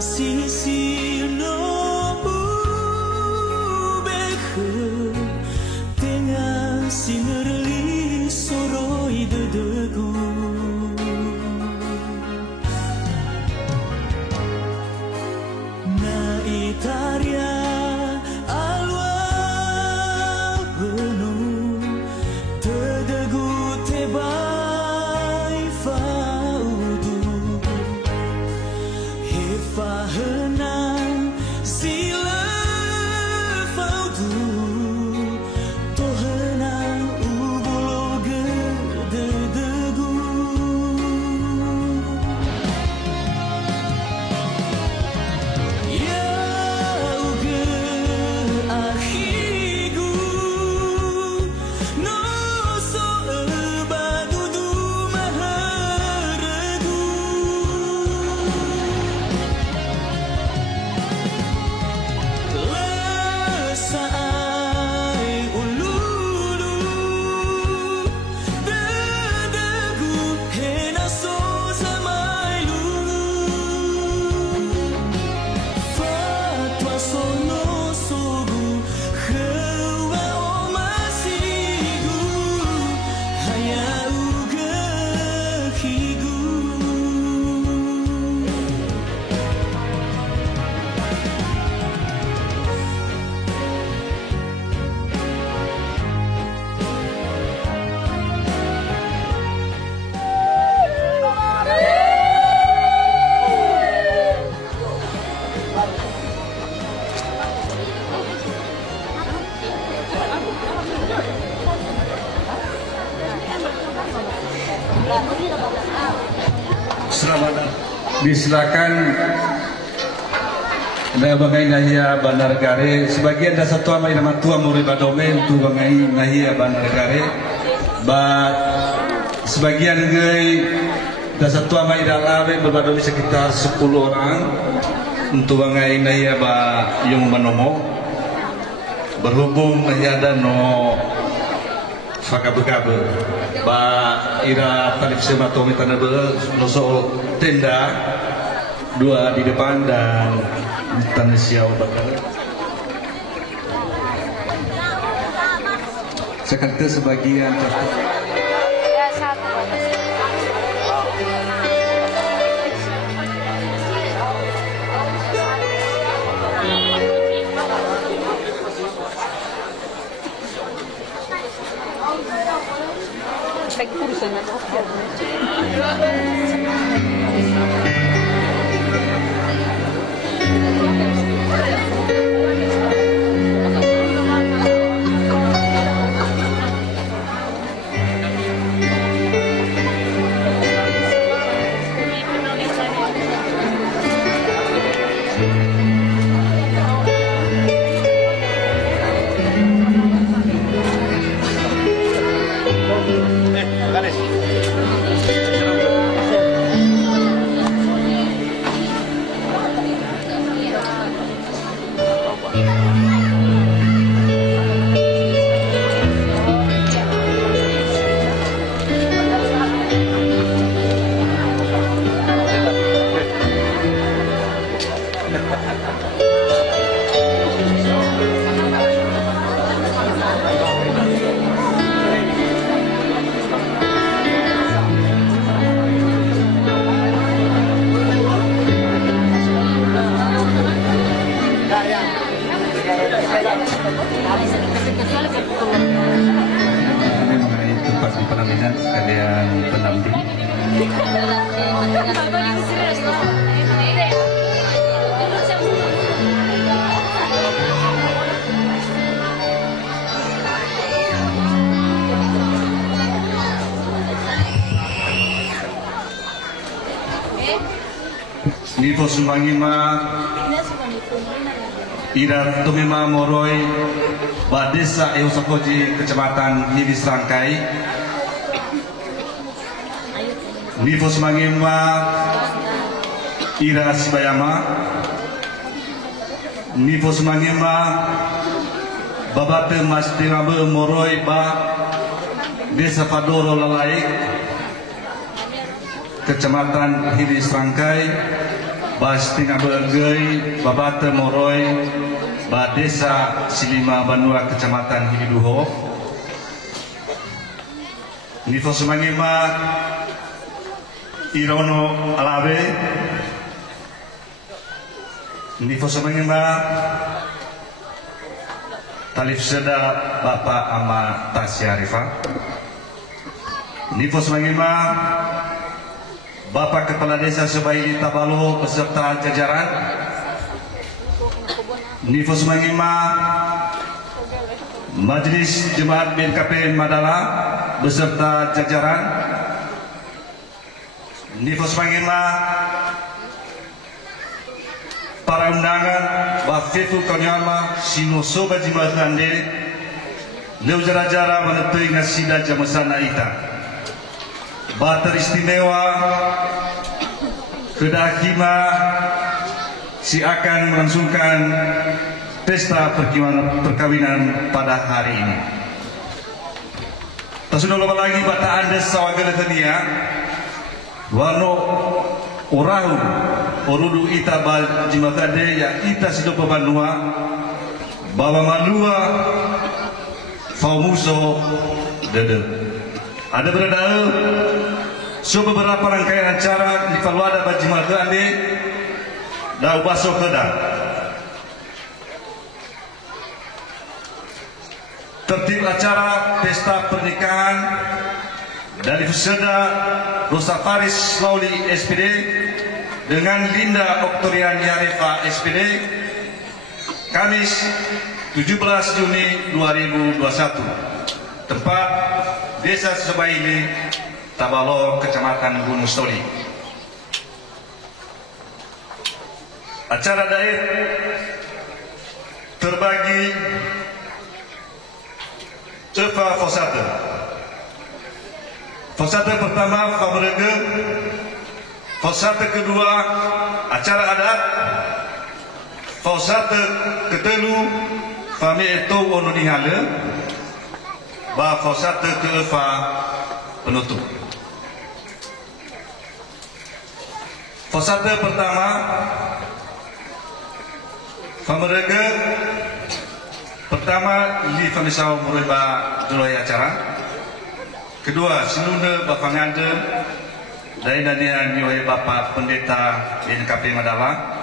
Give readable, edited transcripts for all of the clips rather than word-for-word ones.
Masisi no bubekhe tengah sinerli soroi dedegu na itaria alwa penuh dedegu tebai faudu Fahenang sila faudu tohenang ubulo gedegu ya uge akhigu no so badudu maharegu Saai ululu dedegu hena so zamai lulu fatwa sono sogu hewa omasigu hayau gehigu Selamat disilakan na bangai nahia Bandar Gare sebagian da satu amai nama tua murid badomen tu bangai nahia Bandar Gare ba sebagian gai da satu amai dalawe berbadomi sekitar 10 orang untuk bangai nahia ba yung manomo berhubung nahia ada no fakabe-kabe ba ira talip sematomi tanah nosol tenda dua di depan dan tanah siau bakal sekante sebagian mengenai tempat di penampilan sekalian pendamping. Nipo Sumbangima Ira Tumima Moroi Badesa Eusakoji Kecamatan Hili Serangkai Nipo Sumbangima Ira Sibayama Nipo Sumbangima Babate Mas Tirabe Moroi Ba Desa Padoro Lalaik Kecamatan Hili Serangkai bas tinggal bergai babata moroi ba desa Silima Banua Kecamatan Hiliduho nifo semangima Irono Alabe nifo semangima Talif Seda Bapak Ama Tasya Arifah nifo semangima Bapak Kepala Desa Sebaili Tabalo beserta jajaran Nifos Mangima Majelis Jemaat BNKP Madala beserta jajaran Nifos Mangima para undangan Bafifu Konyama Sinoso Bajimazande Leu Jara-Jara menetui ngasida jamasana ita Bater istimewa Kedahima si akan melangsungkan pesta perkawinan pada hari ini. Tak sudah lama lagi bata anda sawagala tania wano orahu orudu ita bal jimakade ya ita sido pabanua bawa malua faumuso dede. Ada berada so beberapa rangkaian acara di Falwada Bajimal Ande dan Baso Keda. Tertib acara pesta pernikahan dari Fuseda Rosa Faris Lauli SPD dengan Linda Oktorian Yarefa SPD Kamis 17 Juni 2021. Tempat Desa Sebaili Tabalo Kecamatan Gunung Stoli. Acara dair terbagi Eva Fosate. Fosate pertama Fabrege, Fosate kedua acara adat, Fosate ketelu Fami Eto Onodihale, ba Fosate keeva penutup. Fosate pertama Famerege pertama li famisau mureba duloi acara. Kedua sinune bafangande dari danian nyoe Bapak Pendeta BNKP Madala.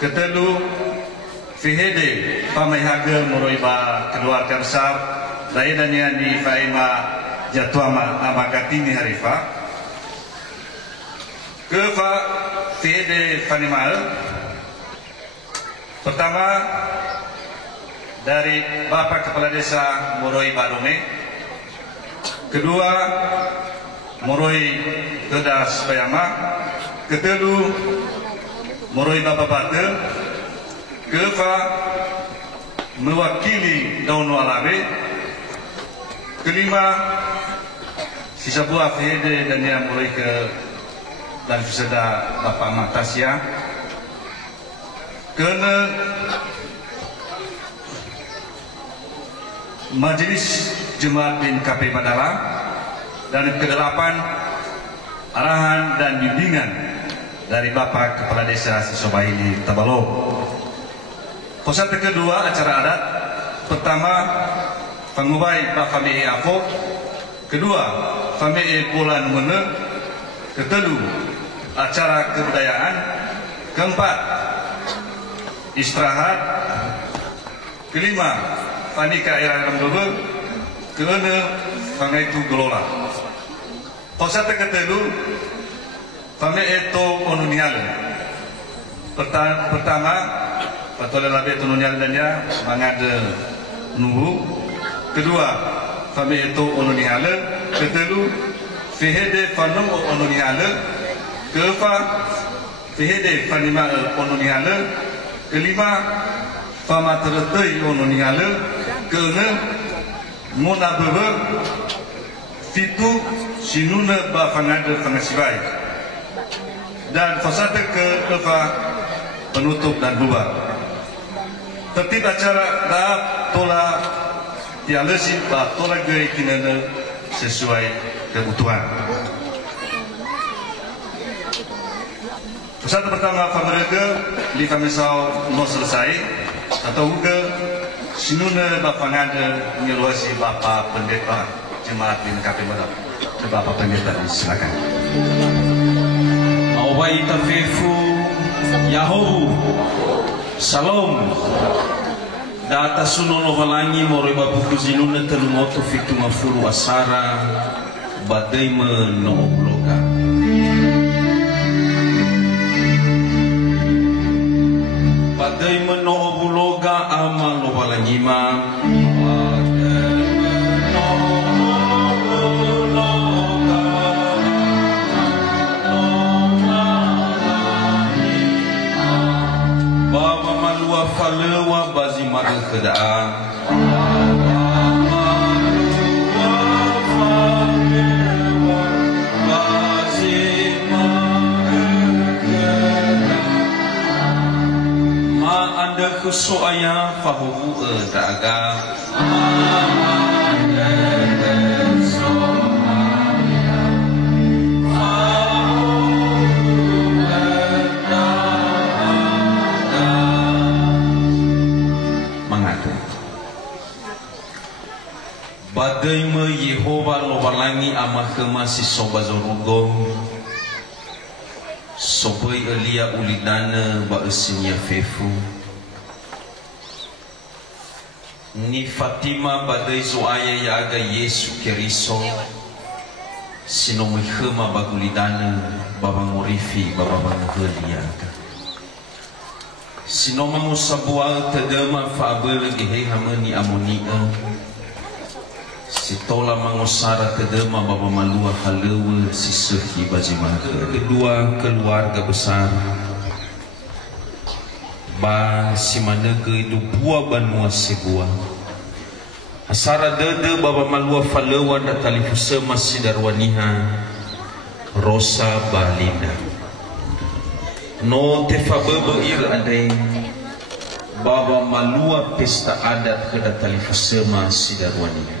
Ketelu Fihede pamaihaga muroiba keluarga besar dari danian di Faima Jatuama Amagatini Harifa. Kefa Fihede Fanimal. Pertama dari Bapak Kepala Desa Moroi Badome. Kedua Moroi Kedas Bayama. Ketelu Moroi Bapak Bate. Kefa mewakili Dauno Alabe. Kelima sisa buah Fede dan yang Moroi ke dan Fuseda Bapak Matasya. Kena Majelis Jemaat BNKP Madala dan kedelapan arahan dan bimbingan dari Bapak Kepala Desa Sisobaili Tabalo. Pusat kedua acara adat pertama pengubai Pak Fami Afo, kedua Fami Bulan Mene, ketelu acara kebudayaan, keempat istirahat, kelima panika era Ramdobe, keenam pangaitu gelola. Posat ketelu pame itu onunial. Pertama patola labe onunial danya mangade nubu. Kedua pame itu onunial. Ketelu fihede panum onunial. Keempat fihede panima onunial. Kelima pama tertei onunial. Keenam munabebe fitu sinuna ba fangade fangasibai. Dan fasa ke penutup dan bubar. Tertib acara daap tola tialesi ba tola gay kinana sesuai kebutuhan. Pesan pertama fabrika li kamisau no selesai atau juga sinuna bapangada ngeluasi bapa pendeta jemaat di Kape Merah. Bapak pendeta silakan. Awai tafefu Yahoo Salam Data sunono valangi moreba buku zinuna telumoto fitu mafuru asara badai menobloga badai menobloga amal no valangi ma falewa bazi madu kedaan ma anda khusuaya fahubu daga badai me Yehova lobalangi amah kemasi soba zorugong sobai elia ulidana ba esinya fefu ni Fatima badai zoaya ya aga Yesu Keriso sino mehema bagulidana baba morifi baba bangelia sino mamusabua tedema fabel gehe hamani amonia sitola mangosara kedema baba malua halewa sisehi bajimah kedua keluarga besar ba simanege itu buah banua sebuah asara dede baba malua falewa datalifusa masih darwaniha Rosa Balinda no tefabebe ir adai baba malua pesta adat kedatalifusa masih darwaniha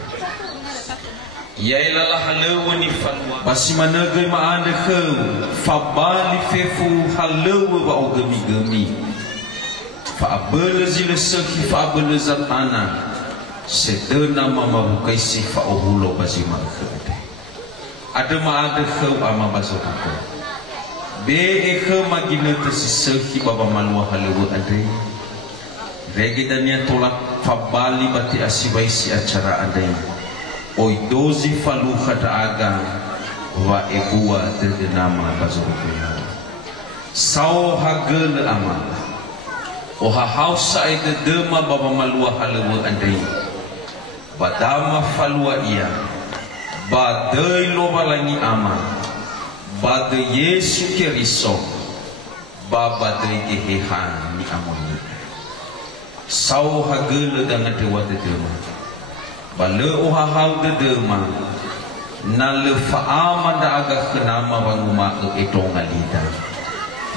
yailalah halewa ni falwa basi managai maande ke fabali fefu halewa ba ogemi-gemi fa abele zile sekhi fa abele zatana sedena mama bukai si fa ohulo basi mangke ada maande ke ama bazoka be ke magine te sekhi baba malwa halewa ade regidania tolak fabali bati asibai si acara adai oi dozi falu khata aga wa ebua terdenama bazurukuya sao hagel ama oha hausa ide dema baba malua halewa andai badama falua ia badai lobalangi ama badai Yesu Keriso baba dai gehehan ni amoni sao hagel dengan dewa dema bale oha hau de dema na le faama da aga kenama banguma ke etonga lida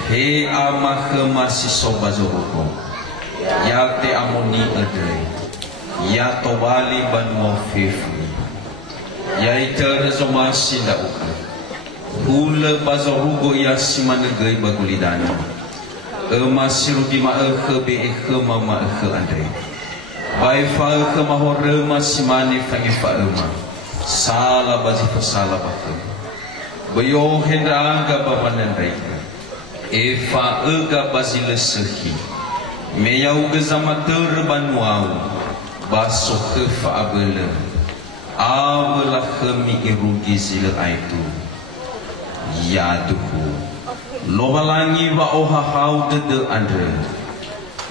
he ama ke masih soba zoroko ya te amoni adre ya tobali banwa fefu ya iter zomasi da uka hule bazorugo ya simanegai bagulidana masih rugi ma ke be ke mama ke andre bai fa ke mahore masimani fangi fa ma sala bazi fa sala bakku bayo hendra ga babanan rai e fa ga bazi lesehi me yau ga zamater banuau baso ke fa abele awala khami irugi zil aitu ya duhu lobalangi wa oha hau de andre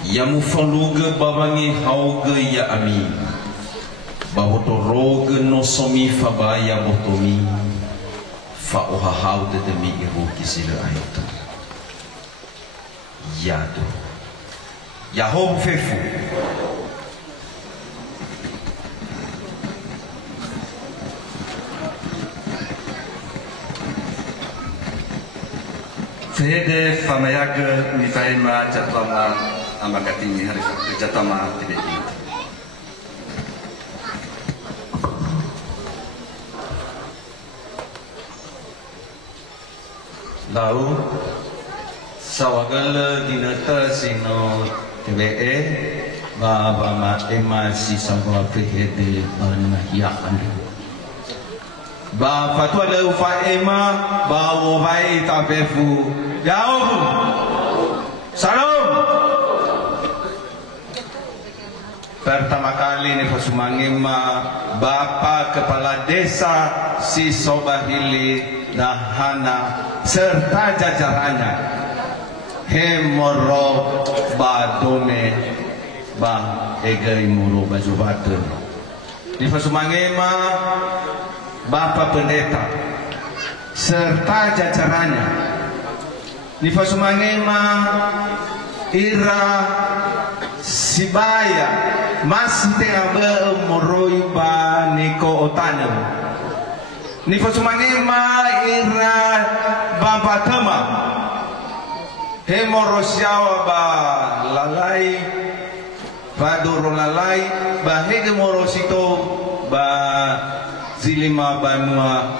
yamu faluga babangi hauga ya amin bahoto roga no somi fabaya botomi fa oha hauda demi iru kisila ayat yado Yahoo fefu Fede famayaga ni faima jatwama amakatini hari jatwama tibeti. Lalu Sawagala dinata sino TBE Baba ma emasi sambwa pehede banahiyaan. Ba fatwa le ufa ema ba wovai tabefu jauh. Salam. Pertama kali ni Fasumangima Bapak Kepala Desa Sisobahili Dahana serta jajarannya Hemoro Badome Ba Egeri Muro Bajubate. Di Fasumangima Bapak Pendeta serta jajarannya di Fasumangima Ira Sibaya masih tengah moroi ba niko otanem ni Fasumangima Ira Bapak Tema hemorosiawa ba lalai padoro lalai ba hege morosito ba zilima banua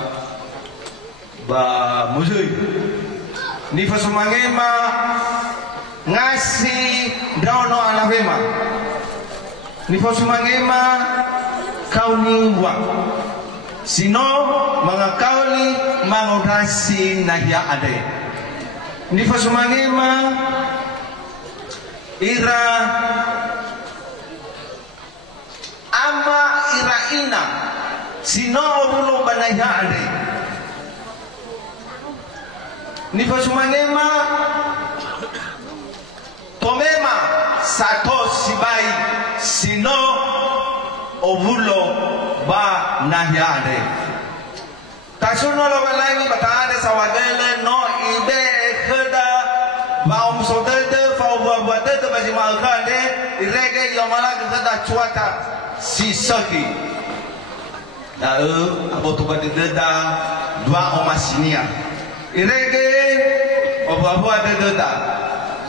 ba musui ni Fasumangima ngasih daono alafema ni Fasumangima kau niwa sino mga kauli mangodasi nahya ade ni Fasumangima ira ama ira ina sino obulo banahya ade ni Fasumangima tomema sato sibai sino ovulo ba nahyade tasuno lo balai batade sawagele no ide khada ba umsodede fa wabadede basi malkande irege yomala khada chuata sisaki da aboto badede da dua omasinia irege obabadede da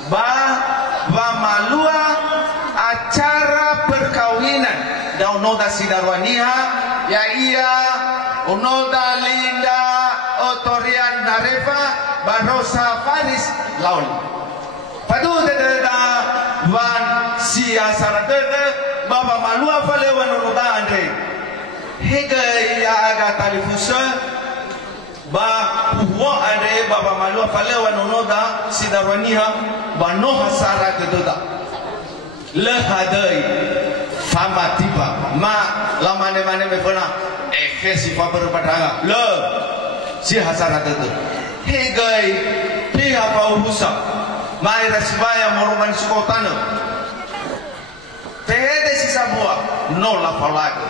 ba malua acara perkawinan da unoda sidarwania ya iya unoda linda otorian narefa barosa faris laun padu de da wan sia sarade baba malua falewan unoda ande hege ya aga talifusa ba puwa ade baba malua falewan unoda sidarwania bano hasara kedoda lehadai fama tiba ma lamane mane me pernah si faber padanga le si hasara kedo hegai pihak bau husa mai rasbaya moroman sukotana tehede si sabua no la falaga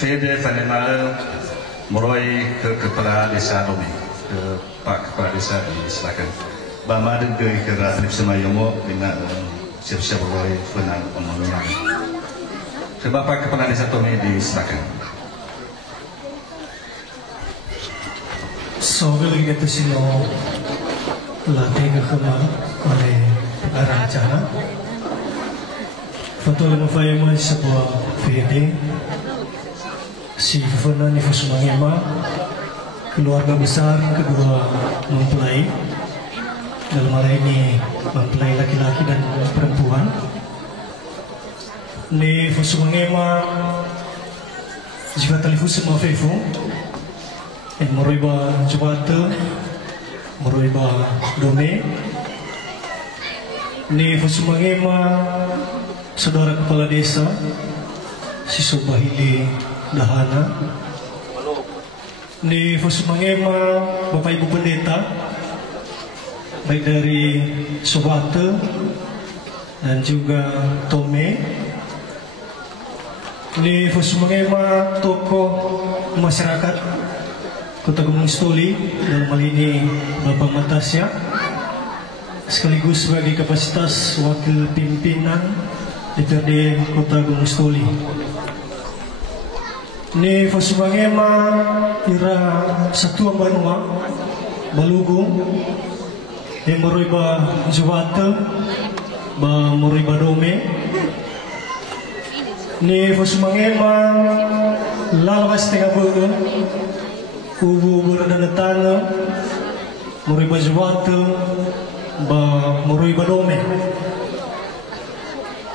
Fede Fanemale Moroi ke Kepala Desa Domi ke Pak Kepala Desa silakan. Bama dan ke Ratrip Semayomo bina siap-siap Moroi penang omongnya. Ke Bapak Kepala Desa Domi disilakan. Soal kita sino latih kekema oleh pengarah acara. Foto yang memfayama sebuah Fede. Si Fana ni Fasumangima keluarga besar kedua mempelai dalam hal ini mempelai laki-laki dan perempuan ni Fasumangima jika telefon mafefu moroiba jabata moroiba dome ni Fasumangima saudara kepala desa Sisobahili Dahana ni Fasumangima Bapak Ibu Pendeta baik dari Sobate dan juga Tome ni Fasumangima tokoh masyarakat Kota Gunung Stoli dalam hal ini Bapak Matasya sekaligus sebagai kapasitas wakil pimpinan DPRD Kota Gunung Stoli. Ni Fasumangima ira satu banua balugu yang moroiba jawata ba moroiba dome ni fosumangema lalabas tengah bege ubu berdanetana muri bajwatu ba muri badome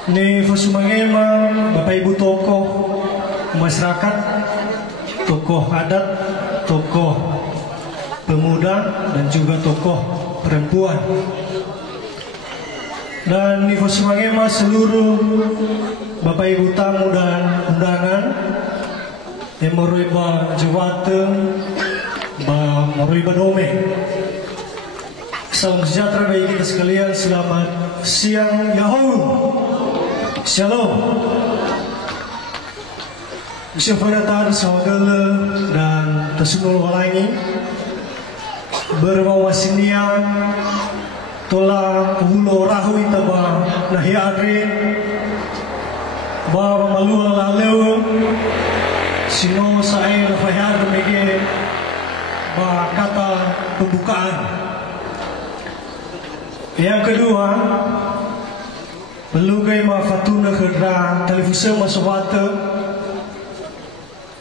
ni fosumangema Bapak Ibu tokoh masyarakat, tokoh adat, tokoh pemuda dan juga tokoh perempuan. Dan Nivo Semangema seluruh Bapak Ibu tamu dan undangan yang meruiba jawatan meruiba dome. Salam sejahtera bagi kita sekalian. Selamat siang Yahoo. Shalom. Syafaratar saudara dan tersunul walangi berwawasinian tola ulo rahu itaba nahi adre ba malu lalu sino saya fayar mege ba kata pembukaan. Yang kedua, perlu gay ma fatuna khadra televisi maswata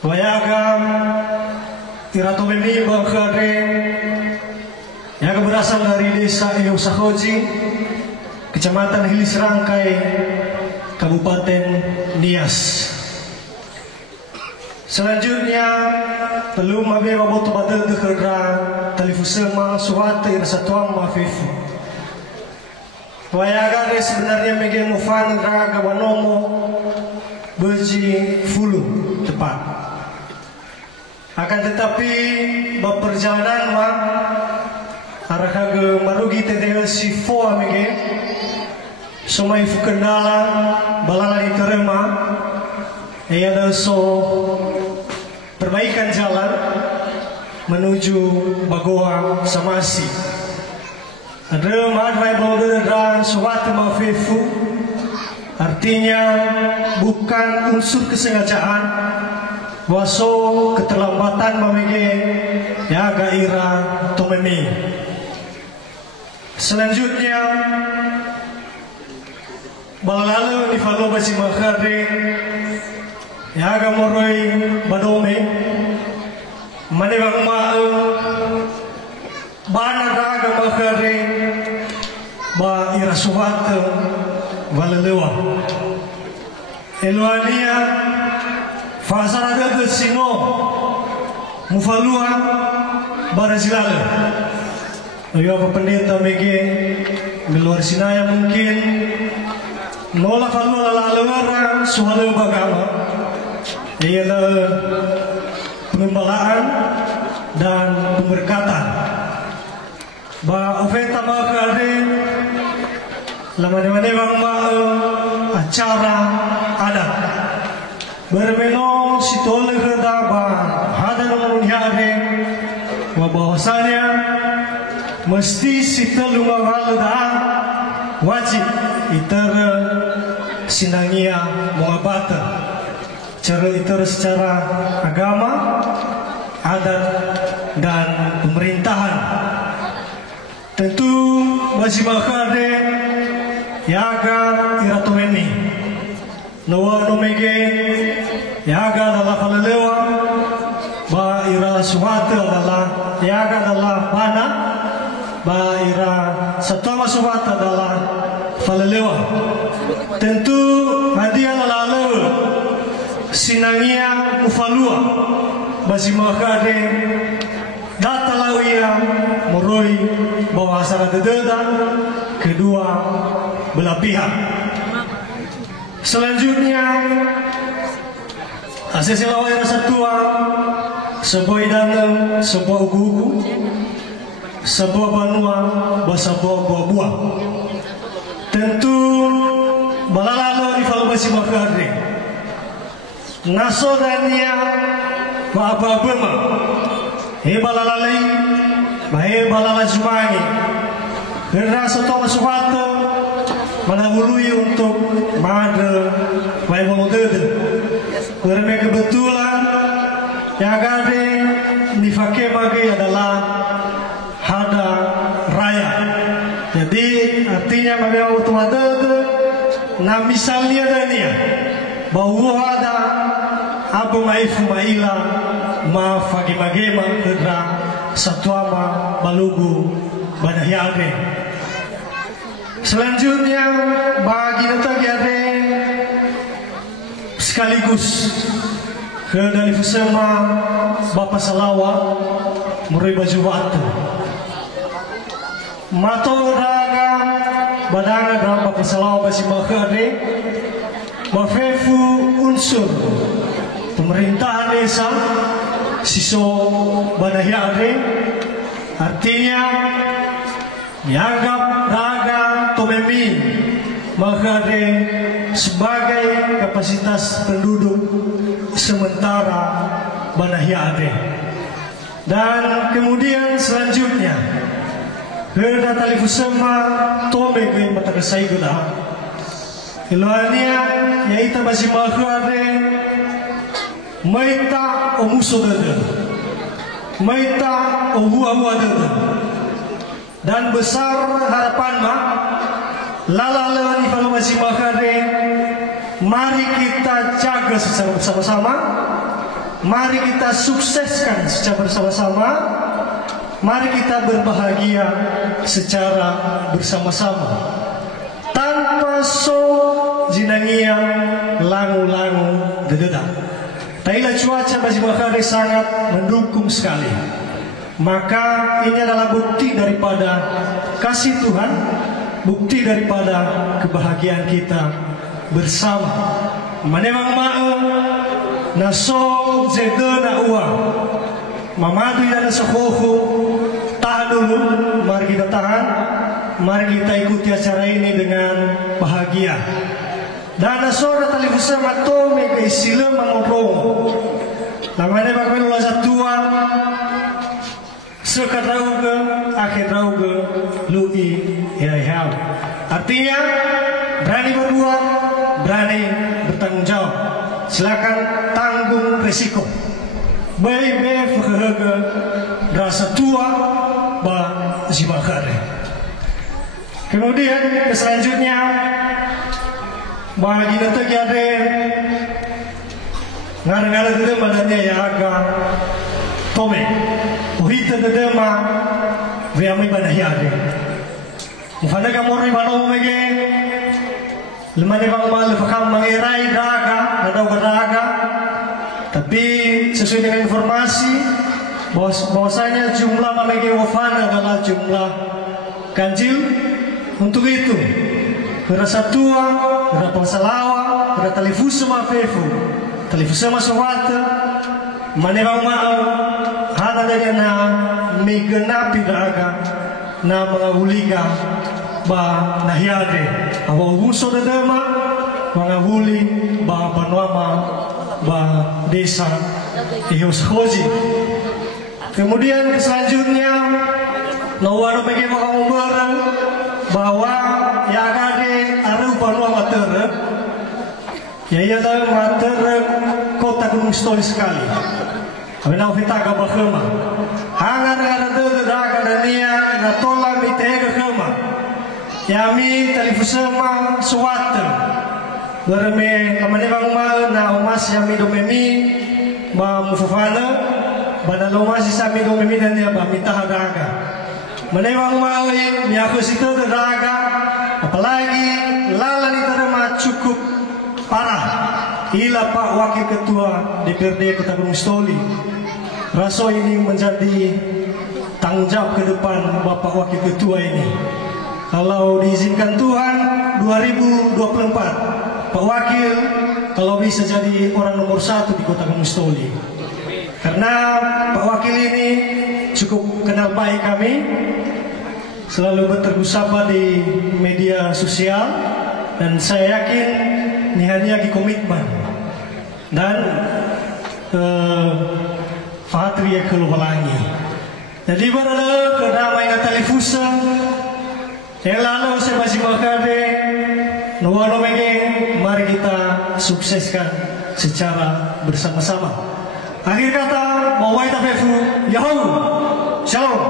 wayagam tirato memi ba khadre yang berasal dari desa Eyo Sahoji, Kecamatan Hilis Rangkai, Kabupaten Nias. Selanjutnya, perlu mabe maboto badal dekera televusema suwata irasatuang mafifu. Wayagare sebenarnya mege mufan raga wanomo beji fulu tepat. Akan tetapi berperjalanan arakaga marugi tedel si fo amege somai fukendala balala diterima ada so perbaikan jalan menuju Bagoa Samasi. Ada madrai dan suatu mafifu artinya bukan unsur kesengajaan waso keterlambatan mamege ya gaira tomemi. Selanjutnya balalalu di falo basi makhare ya gamoroi badome manebang mau bana raga makhare ba irasuhat walalewa elwania fasara de sino mufalua barazilale. Ayo apa pendeta mege di luar Sinaya mungkin nola falu lalalera suhalu bagama ialah pengembalaan dan pemberkatan ba ofeta makare lamane-mane bang acara adat bermeno sitole gerda ba hada nomor nyare wa bahwasanya mesti sita lumang wajib itara sinangia mengabata cara itara secara agama, adat dan pemerintahan. Tentu masih makade yaga iratomeni nawa nomege yaga adalah falalewa ba ira suwata adalah yaga adalah bana ba ira satwa suwata adalah falalewa. Tentu hadiah lalu sinangia ufalua basi makade data ia moroi bawa asara dededa kedua belah pihak. Selanjutnya asesi lawai rasa tua sebuah dalam sebuah ugu sebuah banua sebuah buah-buah. Tentu balalalo di falbasi makade nasodania wa apa-apa balalai balala jumangi karena satu sesuatu menahului untuk mada baik mengudede karena kebetulan yang ada dipakai bagi adalah hada raya. Jadi artinya memang untuk mada nah misalnya dania bahwa ada abu maifu maila ma fagima-gema kedra satuama balugu banahiade. Selanjutnya bagi natagiade sekaligus ke dari Fusema Bapak Salawa murid baju waktu mato daga badanga dalam Bapak Salawa basi makhade mafefu unsur pemerintahan desa siso banahiade, artinya dianggap daga tomemi makhade sebagai kapasitas penduduk sementara banahiade. Dan kemudian selanjutnya Herda Talifusema tome ke matagasay gula iluania yaita basi makhade maita o muso dada maita o hua dada, dan besar harapan ma lala ni kalau masih makhade. Mari kita jaga secara bersama-sama, mari kita sukseskan secara bersama-sama, mari kita berbahagia secara bersama-sama tanpa so jinangia langu-langu dededa. Taila cuaca bagi makhade sangat mendukung sekali. Maka ini adalah bukti daripada kasih Tuhan, bukti daripada kebahagiaan kita bersama. Manemang ma'e naso zede na uang mamadu dan sokohu. Tahan dulu, mari kita tahan, mari kita ikuti acara ini dengan bahagia. Dan naso na Talifusema tome ke isila mangobrong namanya bakal ulah tua sekarauga akhir rauga lui ya. Artinya berani berbuat, berani bertanggung jawab. Silakan tanggung risiko. Baik fahega rasa tua ba zibakare. Kemudian selanjutnya bagi nanti ada ngara-ngara dede badannya ya agak tome. Uhita dede ma viami banahiade. Mufana kamori bano mege lemane bang mal fakam mengirai daga daga, tapi sesuai dengan informasi bahwasanya jumlah mamege wafana adalah jumlah ganjil. Untuk itu berasa tua, berapa salawa, berapa Talifusema fefu, Talifusema sewata, manebang mau hada dari na megenapi daga na mga huliga ba nahiade awa uso dadama mga huli ba panwama ba desa ihushoji. Kemudian selanjutnya nawaro bagi mga umbara bahwa ya gade aru panwama ter ya dalam mater kota Gunung Stoli sekali. Aminau kita ke bakhema hangar ada daga dania na tola mitega khema yami Talifusema suwata berme kamane bang mal na umas yami domemi ba mufufana badalo mas sami domemi dan ya ba mitah daga menewang mal ya kusito daga apalagi lala ni terima cukup parah. Ila Pak Wakil Ketua DPRD Kota Gunung Stoli, rasa ini menjadi tanggung jawab ke depan Bapak Wakil Ketua ini. Kalau diizinkan Tuhan 2024 Pak Wakil kalau bisa jadi orang nomor 1 di Kota Gunung Stoli. Karena Pak Wakil ini cukup kenal baik kami, selalu bertergusapa di media sosial, dan saya yakin nihannya lagi komitmen dan Fatria Kelualangi. Jadi pada kedamaian Talifusema yang lalu saya masih makhade nuwano mege, mari kita sukseskan secara bersama-sama. Akhir kata mawai tafefu yahoo shalom.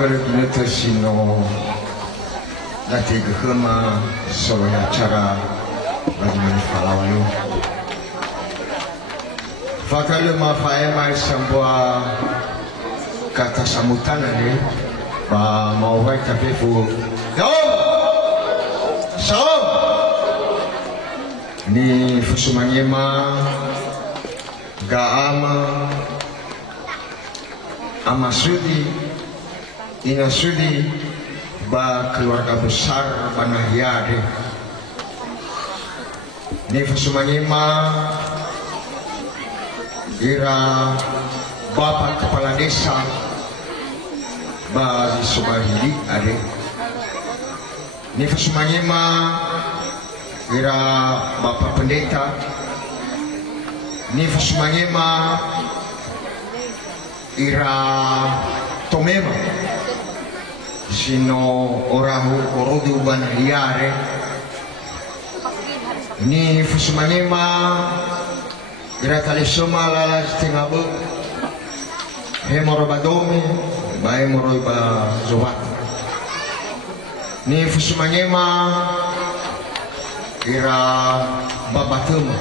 bagal ginutu sino dati gehema solo acara bagaimana falawalu fakalu mafaema sebuah kata sambutan ini ba mau baik tapi fu salam ni fusumanyema gaama amasudi inasudi ba keluarga besar Banahyade ni fusumanyema ira bapak kepala desa ba Subahili ade ni fusumanyema ira bapak pendeta ni fusumanyema ira tomema sino orahu orodu Banahyade ni fusumanyema ira talisoma lala tingabu hemoro badome ba hemoro ba zowat ni fusumanyema ira babatuma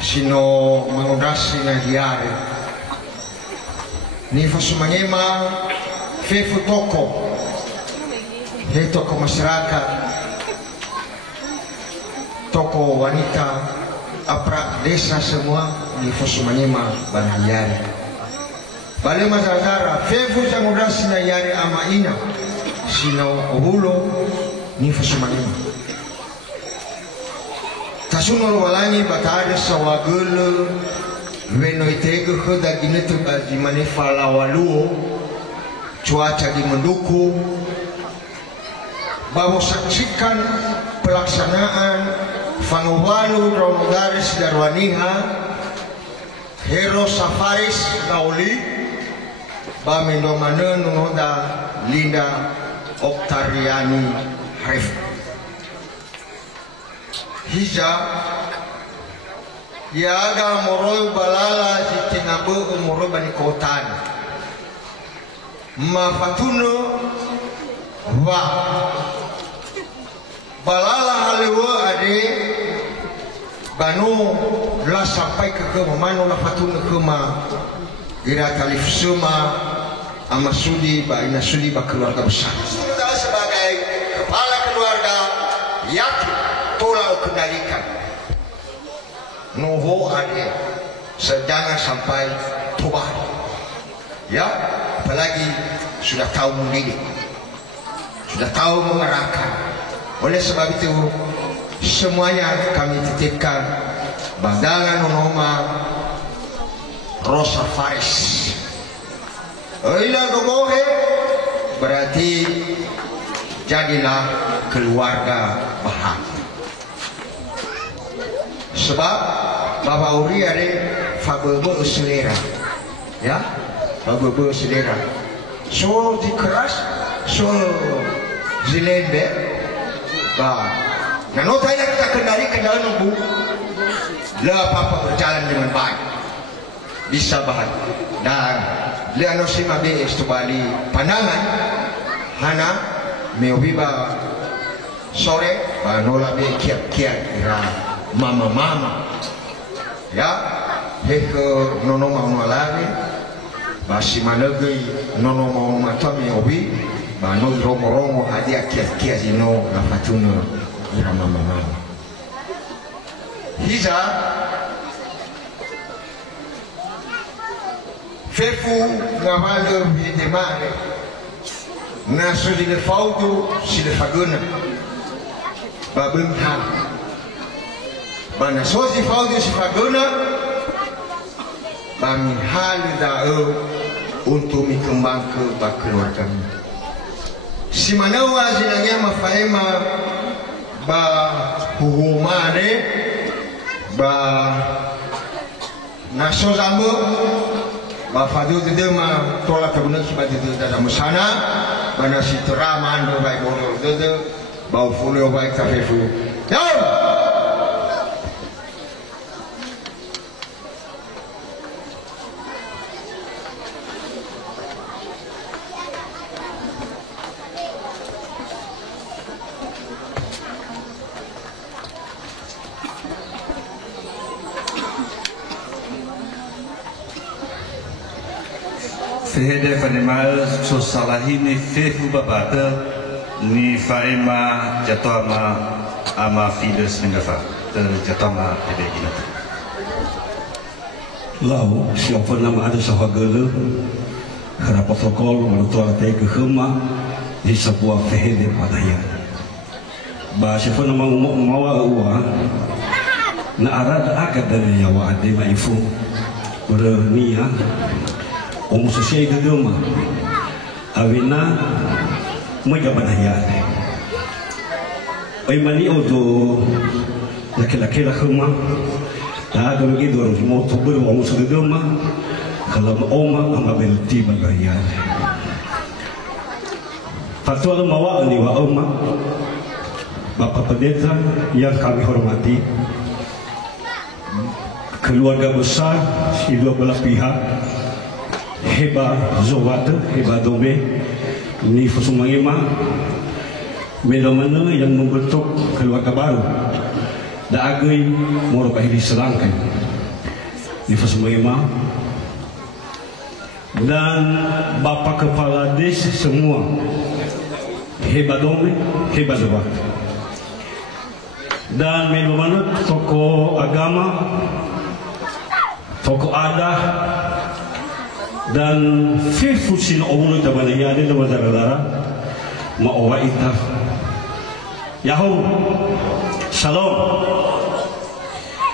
sino mengudasi na diare ni fusumanyema fefu toko he toko masyarakat toko wanita apra desa semua ni fusumanyema Banahyade bale mazazara fefu zangudasi na yare ama ina sino ohulo ni fusumanyema tasunol walangi batade sawagele weno itege khoda ginetu di manifala waluo cuaca di mendukung bahwa saksikan pelaksanaan Fanguwalu Romodaris Darwaniha Hero Safaris Gauli Bamendomane Nunoda Linda Oktariani Harif Hija Yaga Moroy Balala Zitingabu Moroy Banikotan Mafatuno Wa Balala Halewa Ade Banu La sampai ke Mano La Fatuno Kema Ira Talif Suma Amasudi Ba Inasudi Ba keluarga besar sudah sebagai kepala keluarga yakin tolak kendalikan Nuho Ade jangan sampai tobat ya apalagi sudah tahu mendidik sudah tahu mengerahkan oleh sebab itu semuanya kami titipkan bandangan Nonoma Rosa Faris Ila Gogohe berarti jadilah keluarga bahagia sebab Bapak Uri ada fabebe selera ya fabebe selera so dikeras so zilembe bah nah notanya kita kendali nunggu lah apa berjalan dengan baik bisa bahagia dan liano sima be estubali pandangan hana meobiba sore banola be kiat ira mama ya heke nono mau malari basi managi nono mau matami obi bano romo hadiah kiat ino la fatuna ira mama hija fefu ngavalo bidemare naso di le faudo si le faguna babunta bana sozi faudo si faguna bami hal dao untuk mikembang ke keluarga si manawa zinanya mafaema ba huhumane ba naso zambo Bafadu dedema tolak kebenar sebagai dalam musana mana si teraman do baik bono dede bau folio baik kafefu yo Fehede Fanima Sosalahi ni Fefu Babata ni Faima Jatoma ama Fides Mengafa Jatoma Edegina. Lau siapa nama ada sahagala kena protokol menutup ke kema di sebuah fehede padaya. Ba siapa nama mawa uwa na arad akad dari yawa ade maifu bernia omusosiai gedoma avina mereka padaya. Oi mani oto laki-laki kema ada begitu orang mau tubuh orang sudah doma kalau oma ambil tiba bagian. Fatwa mawa ni wa oma Bapak Pendeta yang kami hormati, keluarga besar kedua belah pihak, Heba Zawata, Heba Dome, ni Fusumangima, mana yang membentuk keluarga baru. Da agui moro kahili serangkai di Fusumangima dan Bapak Kepala Desa semua Heba Dome, Heba Zawat dan mana tokoh agama, tokoh adat dan fifusin omulu tabanaya ada dalam darah ma'awa ita Yahoo Shalom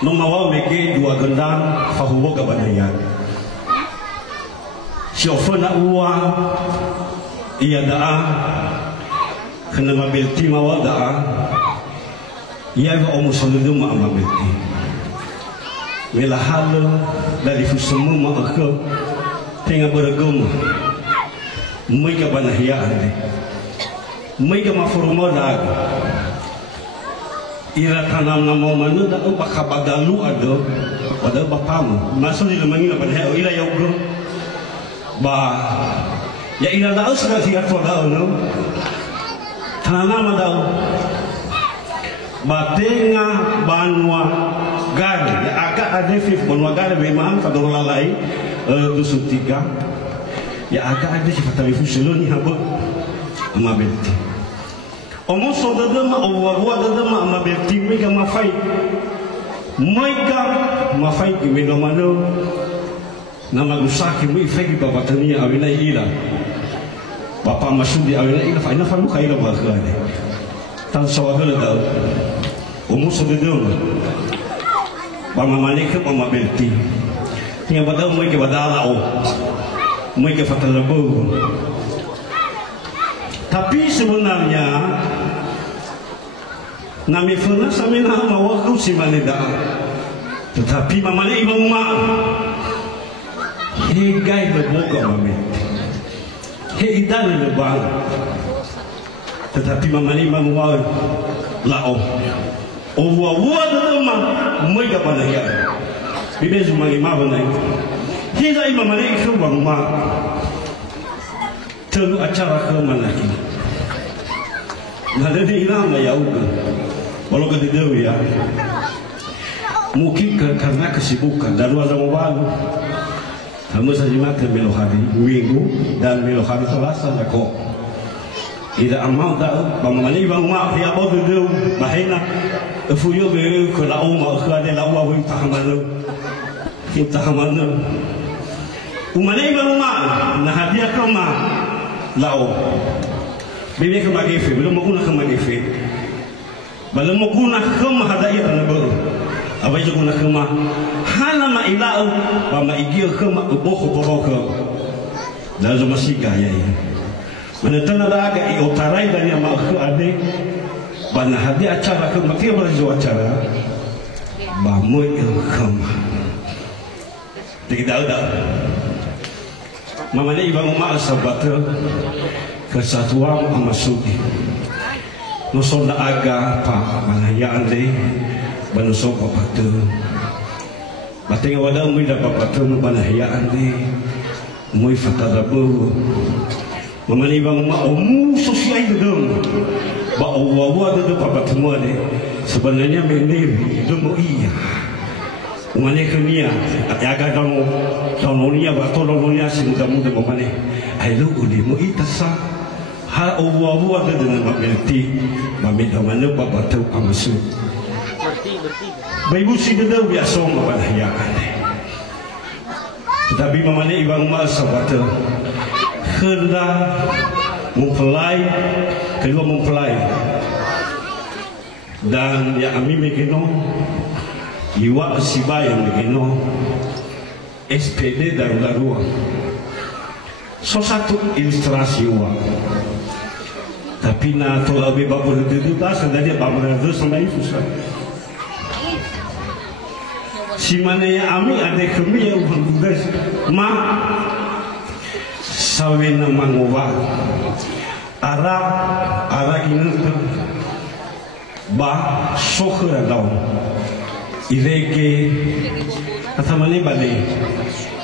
nung mawa mege dua gendang fahuwa kabanayan si ofana uwa iya daa kena mabilti mawa daa iya ga omusaludu ma mabilti melahalo dari fusemu ma akal tenga beragama mai kabanayan mai ka maforma daga ira tanam nama mana dah ubah kabadalu ada pada bapamu masuk di lemari apa dah ira yang guru bah ya ira dah sudah siap dah no tanam nama dah batenga banwa gar ya agak ada fif banwa gar memang kador lalai dusun tiga ya agak ada sifat television ni haba amabenti Omo soda dama awwa dama amabelti mega mafai ki mega mano nama gusaki mu ifegi babatania awina ila Bapak Masudi awina ila fa ina falu khaira bakhane tan sawagala da omo soda dama bama malika amabelti tinga badal mu ke badala o mu ke fatalabu. Tapi sebenarnya nami fana samina mawaku si manida. Tetapi mamali ibang ma higay berboga mami. Hidan lebang. Tetapi mamali mamwa lao. Owa dama moy ka panaya. Bibezu mangima banay. Hizay mamali ikubang ma. Terlalu acara ke mana lagi? Nada di Iran ya uga. Walau kita tahu ya, mungkin karena kesibukan dan luar zaman kamu saja makan melo hari Minggu dan melo hari Selasa ya kok. Tidak amal tahu, bagaimana bang maaf ya bawa tu bahina, fuyo beri kalau mau kerana lawa kita hamanu. Umane bang maaf, nah hadiah kama. Lao, bini kemagifi, belum mau guna kemagifi, belum mau guna kemah hadaya tanah baru, apa itu guna kemah, hana ma ilau, bama igil kemah boh ke, dan cuma si gaya ini, mana tanah daga iotarai dan yang mau ke ade, bana hadiah acara kemah kia berjual acara, bamu il kemah, tidak ada. Mamanya ibang umat sabata kesatuan amasuki. Nusol na aga pa manayaan de banusok papatu. Bating wada muy da papatu manayaan de muy fatarabu. Mamanya ibang umat omu sosial gedung. Ba owawa de papatu mo de sebenarnya menir demo iya. Umane kenia yaga dalam nia batolo nia si muda-muda umane ailu uli mo itasa ha owo ada dengan mabelti mameda mana babatu amasu baibu si deda biasa mabahyakan tapi mamane ibang masa batu hendak mempelai kedua mempelai dan ya ami mekino iwa sibayang begino SPD daru-darua so satu ilustrasi uang tapi na to lebih babur itu tas dan dia babur itu sama itu si mana ya ami ada kami yang bertugas ma sawena mangowa Arab ini ba sokhra daun ileke atamani bale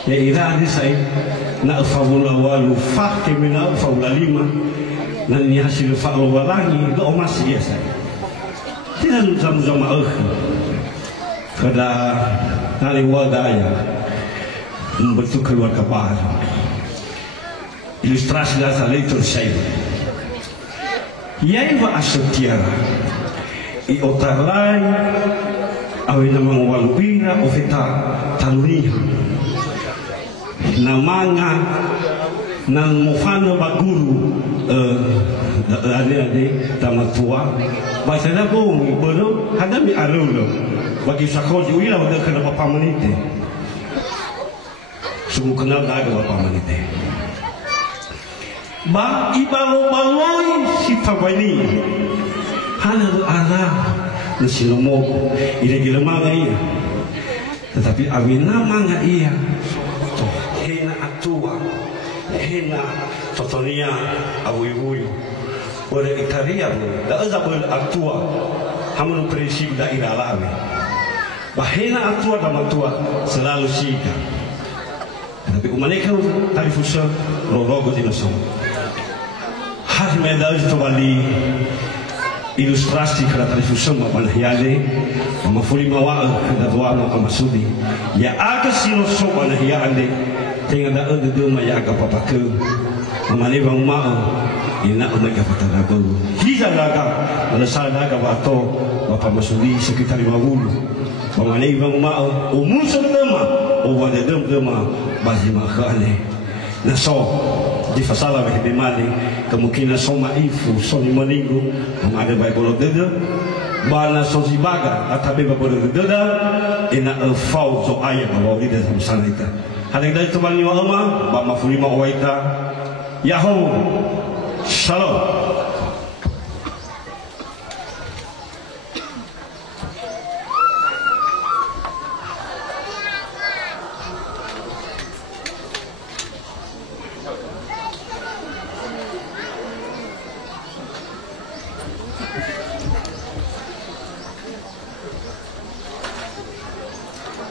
ya ira di sai na fawula walu fakki min fawula lima nan ni hasil fawula walangi do mas biasa tidak sama kada nali wadaya membentuk keluarga baru ilustrasi dasar itu saya ya ibu asutiara i otarai awi namang walupira o fita taluniha namanga nang mofano baguru ade tamatua bahasa na bom bono hadami arulo bagi sakoji wila wada kana papamanite sumu kenal daga papamanite ba ibalo baloi si pabani hana ana nasilomo ire manga iya tetapi awina manga iya to hena atua hena totonia awu-iwu ora itaria bo da azabul atua hamun prinsip da iralawe bahena atua da matua selalu sika tapi umaneka tarifusa rogo dinosom har medal to bali ilustrasi kerana tersusum apa nahiade mafuli mawa kada doa no kamasudi ya aga sino so ba nahiade tinga da ode do ma ya aga papaku mamane bang ma ina unaga patarago hiza daga ala daga bato bapa masudi sekitar 50 mamane bang ma umusul dema o wada dema bazi makhane na so di fasala be mali kemungkinan soma ifu soni malingu ada baik bolot dede bana sosi baga atabe bolot dede ina fau so aya bawa di dalam sana itu hadang dari teman ni wama ba mafulima waita yaho shalom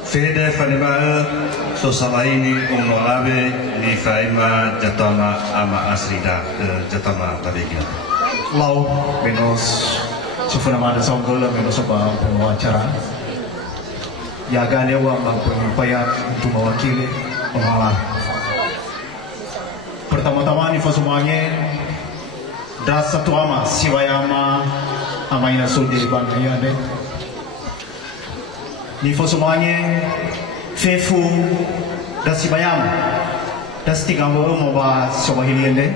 Fede fanima so sama ini umolabe ni faima jatama ama asrida jatama tabegina. Lau menos sufuna ada sambol menos apa pengacara. Yaga lewa payat untuk mewakili pengalah. Pertama-tama ni fasumanya das satu ama siwayama ama ina sudi banayane. Ni fasumanya fefu das sibayam das tingamo mo ba sobahiliende.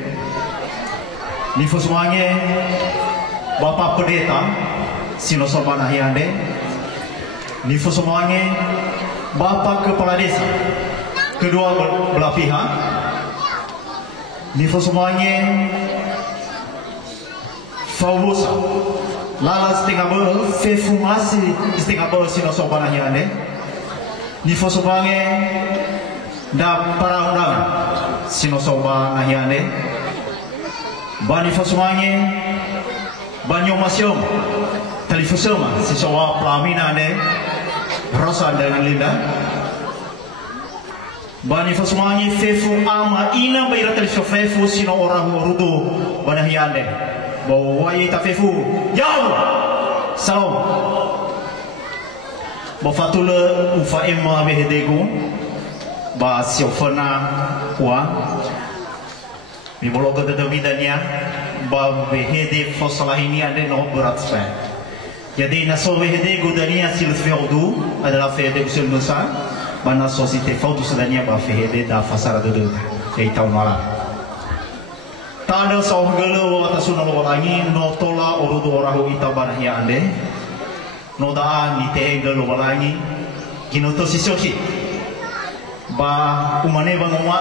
Ni fasumanya Bapak Pendeta Sinosoba Nahiande. Ni fasumanya Bapak Kepala Desa kedua belah pihak. Ni fasumanya Fawusa Lalas tingabo fefu masih tingabo Sinosoba Nahiande. Ni fasumanya da para undangan Sinosoba Nahiande. Bani fasumanya banyo masyom telefusuma sesuatu pelamina ne Rosa dengan Linda. Bani fasumanya fefu ama ina bayar telefus fefu sino orang rudo banahiande bawa wayi ta fefu yau salam Bafatula ufa emma behedego ba siofana wa mi bologa de bidania ba behede fosalah ini ada no berat sekali. Jadi naso behedego dania silus verdu adalah behede usul nusa mana sosite foto sedania ba behede da fasara de ei tahun malam. Tanda sahgala wa tasuna walangi no tola orudu orahu itabana ya ande. No da ni te galo walangi kino to sisoki ba umane bang uma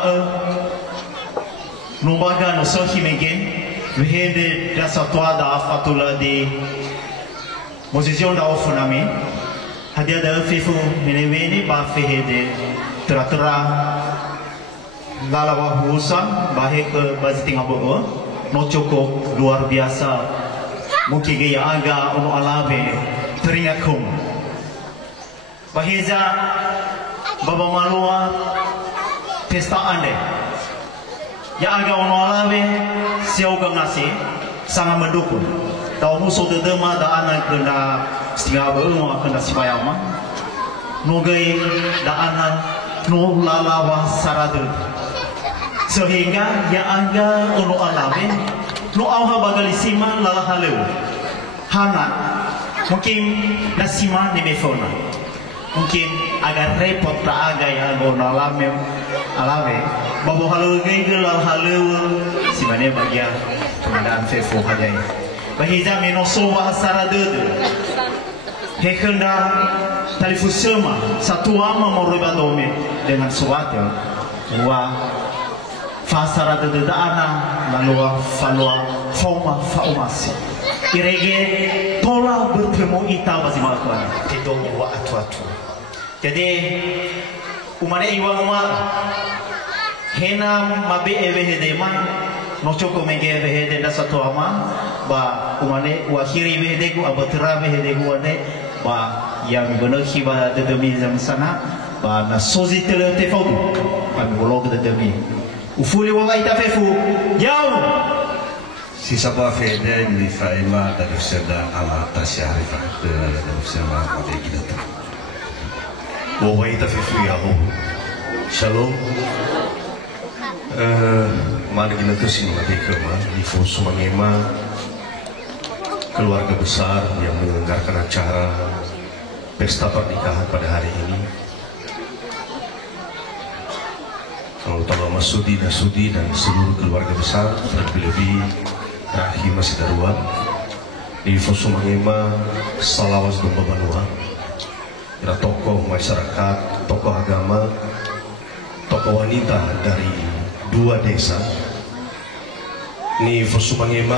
no baga no soki megen vehede da satwa da fatula de position da ofunami hadia da fifu meneveni ba vehede tra lalawa husa bahe ke baziting abo no cukup luar biasa mungkin gaya aga ono alabe teringat kum bahiza baba malua pesta ande ya aga ono alabe siauga ngasi sangat mendukung tau musuh dedema da anak kena setengah berumah kena sipayama no gay da anak no lalawa saradu sehingga ya aga ono alabe no auha bagalisima lalahaleu hana mungkin nasima ni mefona mungkin agak repot tak agak ya gona alame babu halu gay halu si mana bagian pengadaan fefo hadai bahiza menoso bahasa dede hekenda talifusema satu ama moriba dome dengan suatu wa fasara dede ana lalu falwa fauma faumasi irege tola bertemu ita basi malakwan tidong wa atu jadi umane iwa ma hena mabe evehede man no choko mege evehede da satu ama ba umane wa khiri evehede ku abatra evehede ku ane ba yang benar hiba de demi zam sana ba na sozi tele te foto ba bolog de demi ufuli wa ita fefu yau si sabah fede ni faima dari seda ala tasyarifa dari sama pada kita bahwa kita fifu ya shalom mana kita tu sini mati kema di fosu mangema keluarga besar yang menyelenggarakan acara pesta pernikahan pada hari ini terutama Sudi dan seluruh keluarga besar terlebih Rahim masih daruan di fosu mangema salawas domba banua ada tokoh masyarakat, tokoh agama, tokoh wanita dari dua desa ni fosu mangema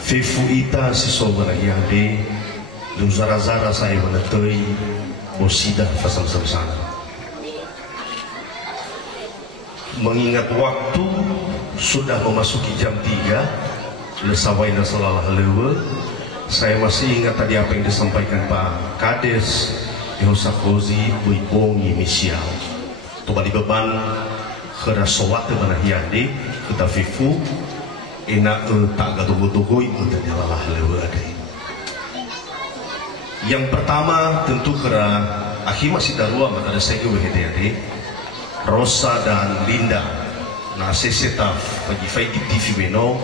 fefu ita sisobana yade luzara-zara saya menetoi bosida fasal sana mengingat waktu sudah memasuki jam 3 lesawai dan selalah lewe saya masih ingat tadi apa yang disampaikan Pak Kades Yosakozi Buibongi Misial toba di beban kera sowate banahiande kita fifu enak tak gaduh-gaduh itu dilalah lewe ada yang pertama tentu kera akhi masih darua maka ada saya wehede Rosa dan Linda na seseta pagi TV beno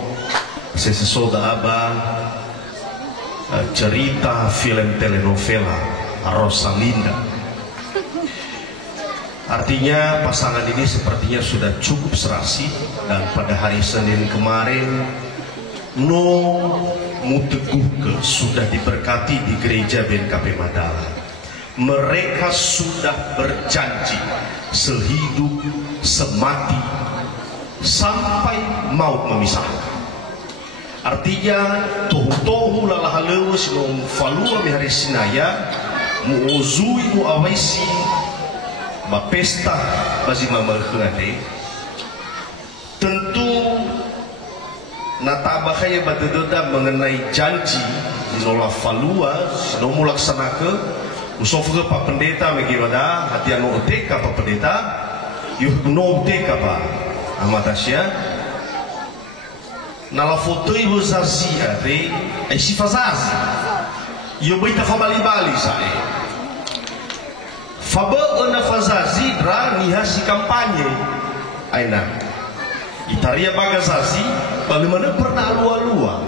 sesesoda aba cerita film telenovela Rosa Linda artinya pasangan ini sepertinya sudah cukup serasi dan pada hari Senin kemarin muteguh sudah diberkati di gereja BNKP Madala mereka sudah berjanji sehidup semati sampai maut memisahkan. Artinya tohu lalahalewa sinong falua mihari sinaya muuzui muawaisi bapesta basi mamalkhade tentu natabahaya badedoda mengenai janji nola falua sinong mulaksanakan usofga Pak Pendeta bagaimana hati anu uteka Pak Pendeta yuh no uteka Pak amatasya nala foto ibu zarzia te ai si fazazi yo baita fa bali saya Fabe na fazazi dra nihasi kampanye. Aina. Itaria bagazazi bagaimana pernah lua-lua.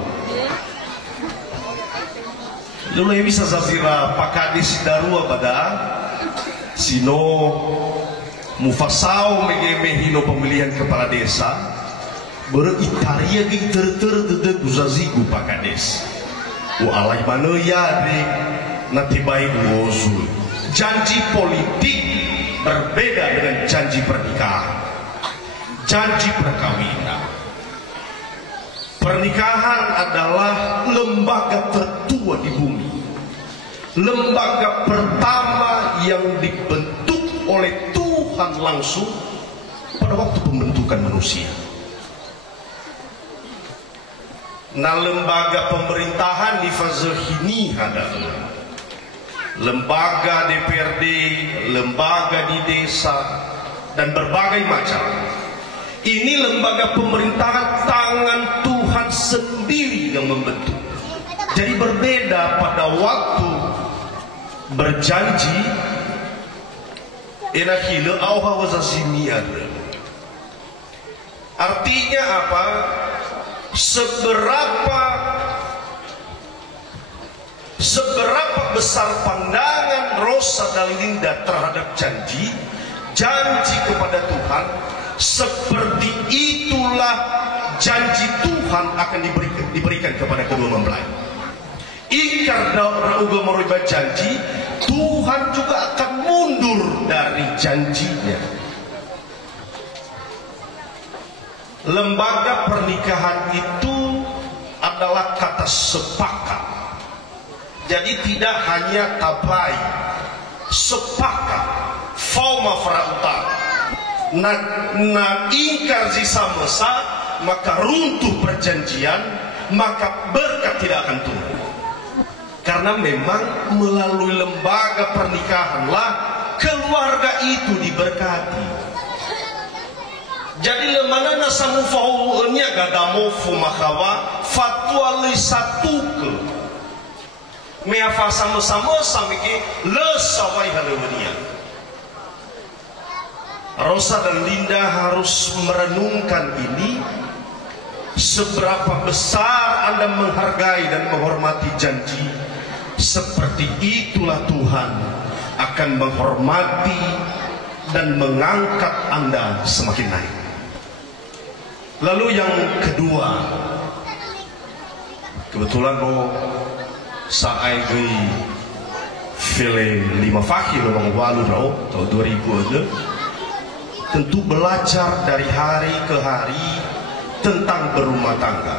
Lalu yang bisa zazira pakadis darua pada sino mufasau mehino pemilihan kepala desa beritaria gi ter-ter buzazigu pakades. Alai mana ya de nanti baik wozul. Janji politik berbeda dengan janji pernikahan. Janji perkawinan. Pernikahan adalah lembaga tertua di bumi. Lembaga pertama yang dibentuk oleh Tuhan langsung pada waktu pembentukan manusia. Nah, lembaga pemerintahan di fase ini adalah lembaga DPRD, lembaga di desa, dan berbagai macam. Ini lembaga pemerintahan tangan Tuhan sendiri yang membentuk. Jadi berbeda pada waktu berjanji enakile auha wazasini ada. Artinya apa? Seberapa besar pandangan Rosa Dalinda terhadap janji kepada Tuhan, seperti itulah janji Tuhan akan diberikan kepada kedua mempelai. Ingkar rauga merubah janji, Tuhan juga akan mundur dari janjinya. Lembaga pernikahan itu adalah kata sepakat. Jadi tidak hanya tabai, sepakat. Fauma farauta. Na ingkar zisamesa, maka runtuh perjanjian, maka berkat tidak akan turun. Karena memang melalui lembaga pernikahanlah keluarga itu diberkati. Jadi lemana nasamu fahunya gadamo fumakawa fatwa lisatuke meafa sama-sama samiki lesawai halewdia. Rosa dan Linda harus merenungkan ini. Seberapa besar Anda menghargai dan menghormati janji, seperti itulah Tuhan akan menghormati dan mengangkat Anda semakin naik. Lalu yang kedua, kebetulan saya file 5 fakir orang walu tahun 2000 tentu belajar dari hari ke hari tentang berumah tangga.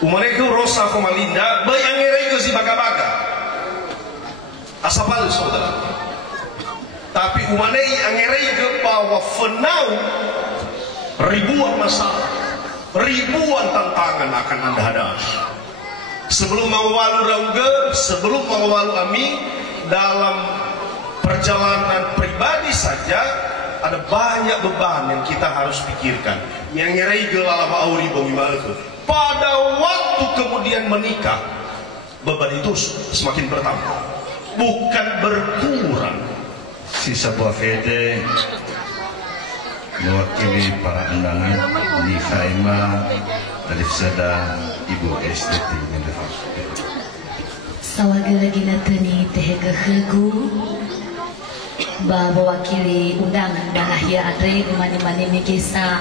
Umareku Rosa Komalinda bayangirai ke si baga-baga asapal saudara. Tapi umanei angerai ke bahwa fenau ribuan masalah, ribuan tantangan akan Anda hadapi. Sebelum mengawalu rauga, sebelum mengawalu ami, dalam perjalanan pribadi saja ada banyak beban yang kita harus pikirkan. Yang ngerai gelala auri bongi malku. Pada waktu kemudian menikah, beban itu semakin bertambah, bukan berkurang. Si sebuah VD mewakili para undangan di Faima dari Seda Ibu STT Sawaga lagi natani tehega hegu ba mewakili undangan dan ahya adre mani-mani mikisa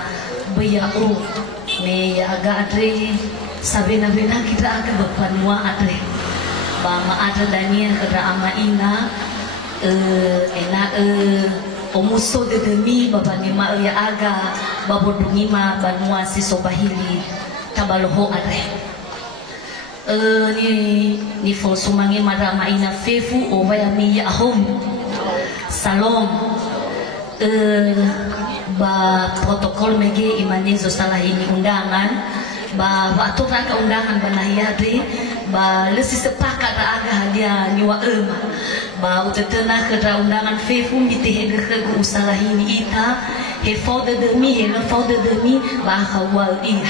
bayau me ya aga adre sabena-bena kita akan berpanua adre ba ma adre dania kera ama ina omuso de demi babani ma ya aga babodungi ma banua si sobahili tabaloho adre ni fo sumangi marama ina fefu o bayami ya hom salom ba protokol mege imanizo salah ini undangan ba aturan ke undangan banayade ba lesi sepakat aga hadia niwa ema ba utetena ke undangan fefu bitehega ke usalah ini ita he fode demi he no fode demi ba hawal iya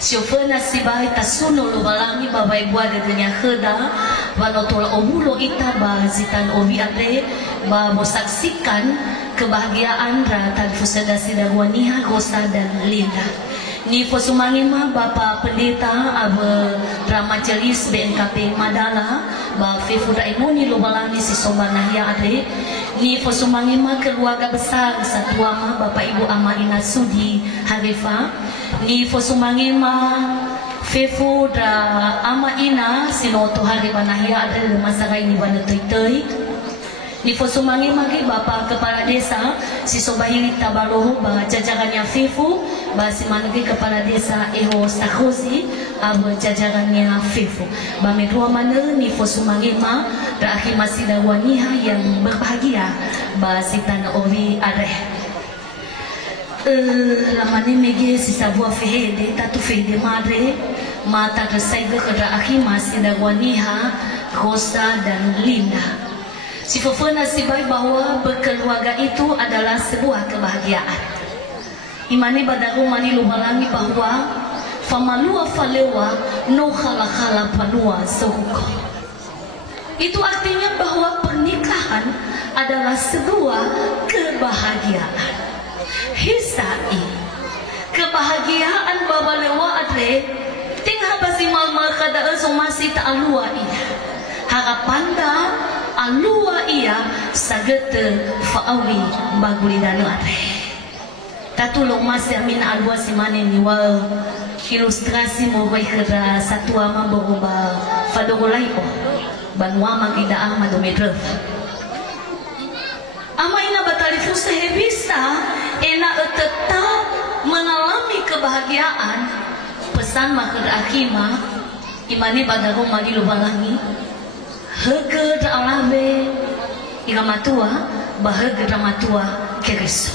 si ofena si ba ita suno lo balami ba ba ibuada denya heda ba no tola omulo ita ba zitan obi ade saksikan kebahagiaan Rata Fusada Sidagwaniha, Gosta dan Linda. Ni posumangima Bapa Pendeta Aba Ramajelis BNKP Madala Ba Fefura Imoni Lubalani si Sobanahya Ade. Ni posumangima keluarga besar Satuama Bapak Ibu Amarina Sudi Harifa. Ni posumangima Fefu da Ama Ina Sinoto Haribanahya Ade Masarai ni Bana Toitoi. Ni fosumangi magi Bapa Kepala Desa si Sobahili Tabaloho ba jajarannya Fifu ba si managi Kepala Desa Eho Sakhosi aba jajarannya Fifu ba medua mana ni fosumangi ma rahi masida waniha yang berbahagia ba si tanah ori areh lamane mege si sabua fehede tatu fehede madre mata tersaiga ke rahi masida waniha Costa dan Linda. Si Fofana sibai bahwa berkeluarga itu adalah sebuah kebahagiaan. Imani badaru mani lumalangi bahwa famalua falewa no khala panua sohuko. Itu artinya bahwa pernikahan adalah sebuah kebahagiaan. Hisai kebahagiaan baba lewa adre tinggal basi malmal kada masih ta'alua iya. Harapanda alua ia sagete faawi baguli danu ade tatulong masih amin alua si mane niwal ilustrasi mo bay kera satu ama boba fadogolay o banwa magida ama dometref ama ina batalifu sehebisa ena tetap mengalami kebahagiaan pesan makar akima imani badago magi lubalangi hege alabe igamatua bahege dramatua kereso.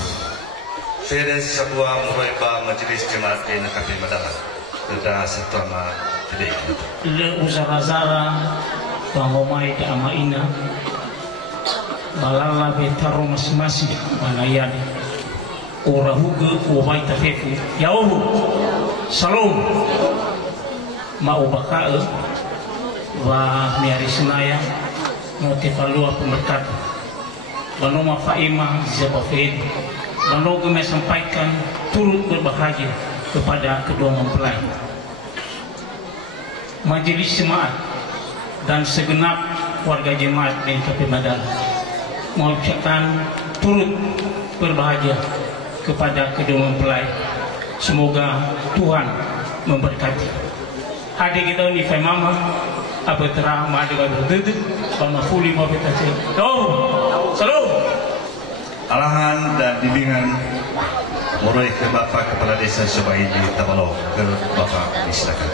Saya sebuah muroiba majelis jemaat di Nakapi Madala. Sudah setama tidak. Le uzara-zara pangomai da amaina balala betaro masing-masing manayan ora huge obai tafefu yauhu salom mau bakae wa miari senaya motivalua pemerkat banoma faima zabafid banogu sampaikan turut berbahagia kepada kedua mempelai majelis jemaat dan segenap warga jemaat BNKP Madala mengucapkan turut berbahagia kepada kedua mempelai. Semoga Tuhan memberkati adik kita ini mama apa terang madi berduduk sama fuli mau kita cek selalu arahan dan bimbingan mulai ke Bapak Kepala Desa Sobahili Tabalo ke Bapak silakan.